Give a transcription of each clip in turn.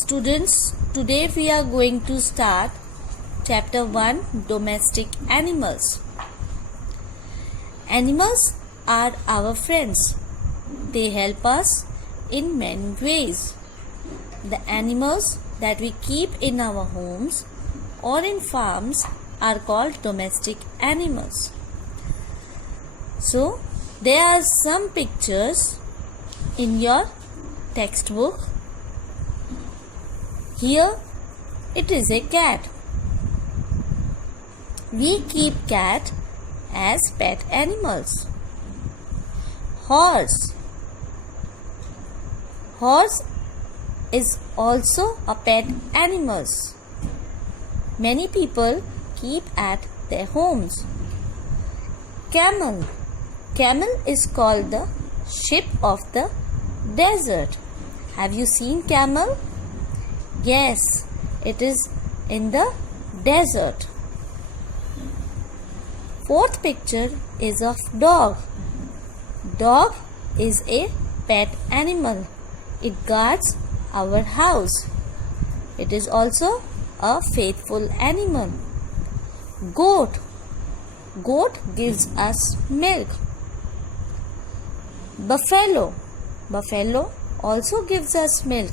Students, today we are going to start Chapter 1, Domestic Animals. Animals are our friends. They help us in many ways. The animals that we keep in our homes or in farms are called domestic animals. So, there are some pictures in your textbook. Here it is a cat. We keep cat as pet animals. Horse. Horse is also a pet animal. Many people keep at their homes. Camel. Camel is called the ship of the desert. Have you seen camel? Yes, it is in the desert. Fourth picture is of dog. Dog is a pet animal. It guards our house. It is also a faithful animal. Goat. Goat gives us milk. Buffalo. Buffalo also gives us milk.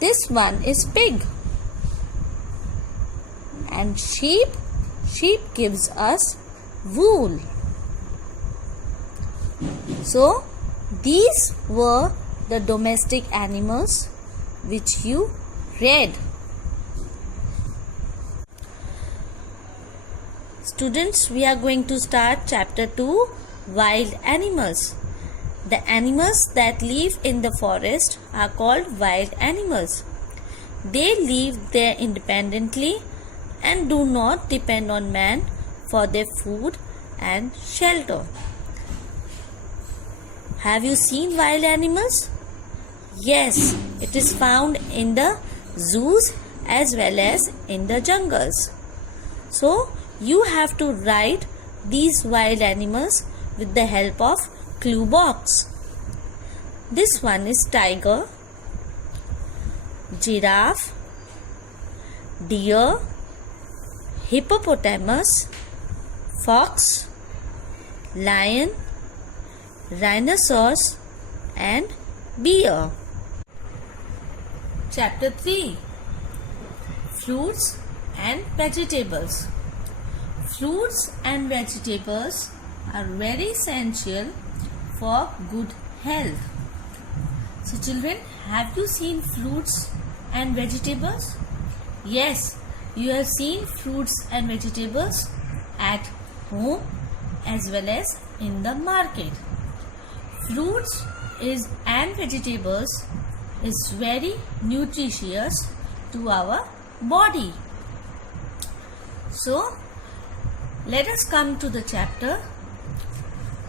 This one is pig. And sheep. Sheep gives us wool. So, these were the domestic animals which you read. Students, we are going to start Chapter 2, Wild Animals. The animals that live in the forest are called wild animals. They live there independently and do not depend on man for their food and shelter. Have you seen wild animals? Yes, it is found in the zoos as well as in the jungles. So, you have to write these wild animals with the help of clue box. This one is tiger, giraffe, deer, hippopotamus, fox, lion, rhinoceros and bear. Chapter 3, Fruits and Vegetables. Fruits and vegetables are very essential for good health. So children, have you seen fruits and vegetables? Yes, you have seen fruits and vegetables at home as well as in the market. Fruits and vegetables is very nutritious to our body. So, let us come to the chapter.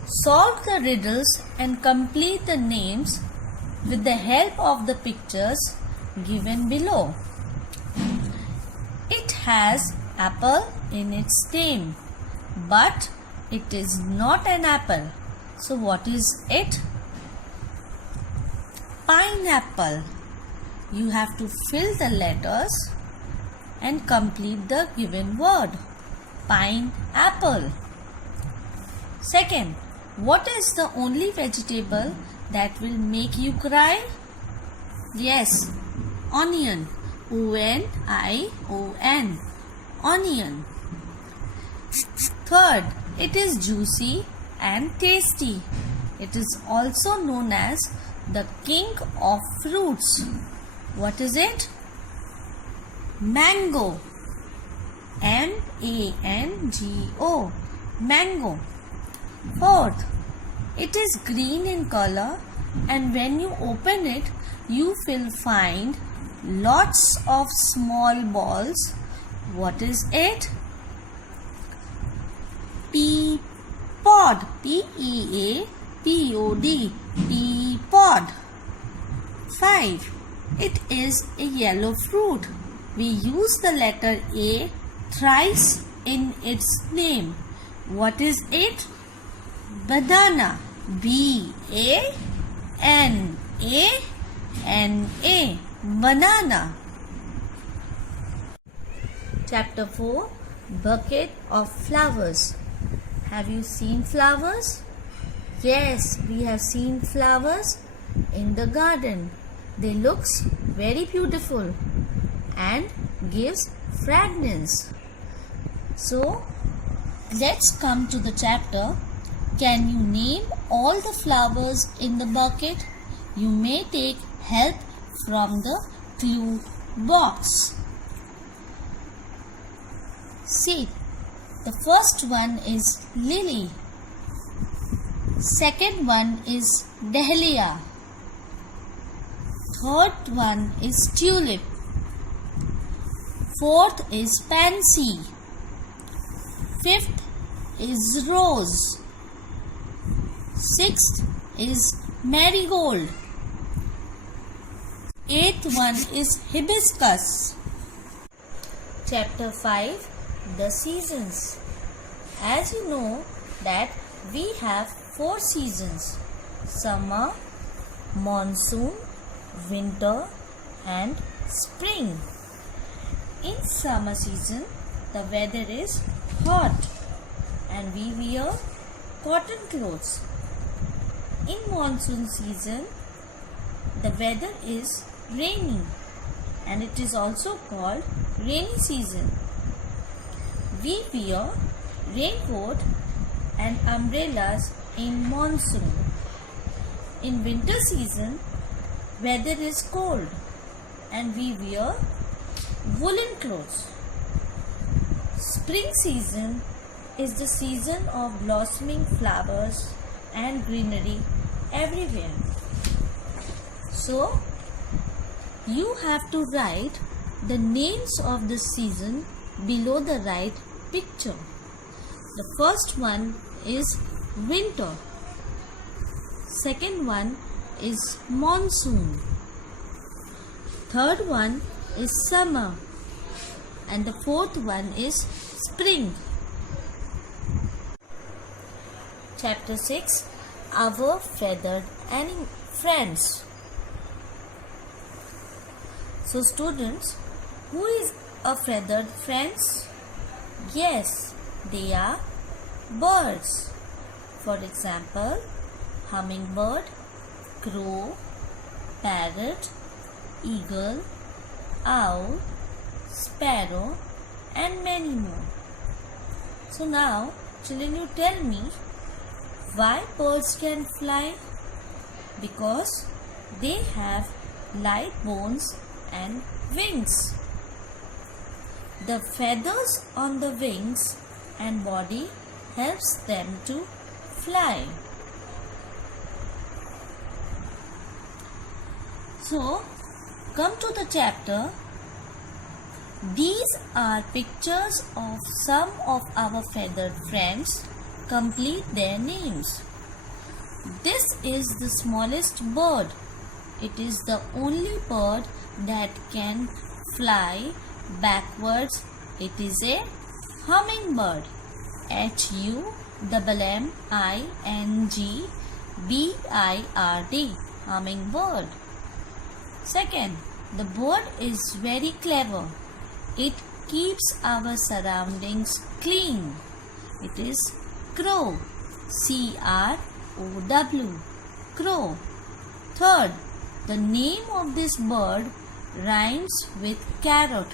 Solve the riddles and complete the names with the help of the pictures given below. It has apple in its name, but it is not an apple. So what is it? Pineapple. You have to fill the letters and complete the given word. Pineapple. Second, what is the only vegetable that will make you cry? Yes, onion. O-N-I-O-N. Onion. Third, it is juicy and tasty. It is also known as the king of fruits. What is it? Mango. M-A-N-G-O. Mango. Fourth, it is green in color and when you open it, you will find lots of small balls. What is it? Pea pod. P-E-A-P-O-D. Pea pod. 5. It is a yellow fruit. We use the letter A thrice in its name. What is it? Banana. B-A-N-A N-A, banana. Chapter 4, bucket of flowers. Have you seen flowers? Yes, we have seen flowers in the garden. They look very beautiful and gives fragrance. So, let's come to the chapter. Can you name all the flowers in the bucket? You may take help from the clue box. See, the first one is lily. Second one is dahlia. Third one is tulip. Fourth is pansy. Fifth is rose. Sixth is marigold. Eighth one is hibiscus. Chapter 5, the seasons. As you know that we have 4 seasons: summer, monsoon, winter and spring. In summer season, the weather is hot and we wear cotton clothes. In monsoon season, the weather is rainy and it is also called rainy season. We wear raincoat and umbrellas in monsoon. In winter season, weather is cold and we wear woolen clothes. Spring season is the season of blossoming flowers and greenery everywhere. So, you have to write the names of the season below the right picture. The first one is winter. Second one is monsoon. Third one is summer. And the fourth one is spring. Chapter 6, our feathered friends. So students, who is a feathered friends? Yes, they are birds. For example, hummingbird, crow, parrot, eagle, owl, sparrow and many more. So now, children, you tell me why birds can fly? Because they have light bones and wings. The feathers on the wings and body helps them to fly. So, come to the chapter. These are pictures of some of our feathered friends. Complete their names. This is the smallest bird. It is the only bird that can fly backwards. It is a hummingbird. Hummingmbird. Hummingbird. Second, the bird is very clever. It keeps our surroundings clean. It is crow. C-R-O-W. Crow. Third, the name of this bird rhymes with carrot.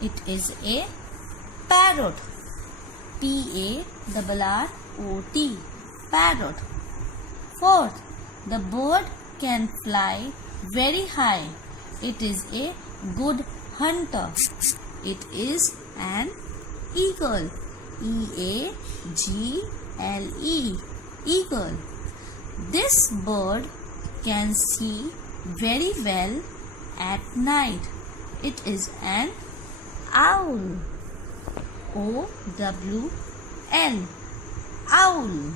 It is a parrot. P-A-R-R-O-T. Parrot. Fourth, the bird can fly very high. It is a good hunter. It is an eagle. E-A-G-L-E. Eagle. This bird can see very well at night. It is an owl. O-W-L. Owl.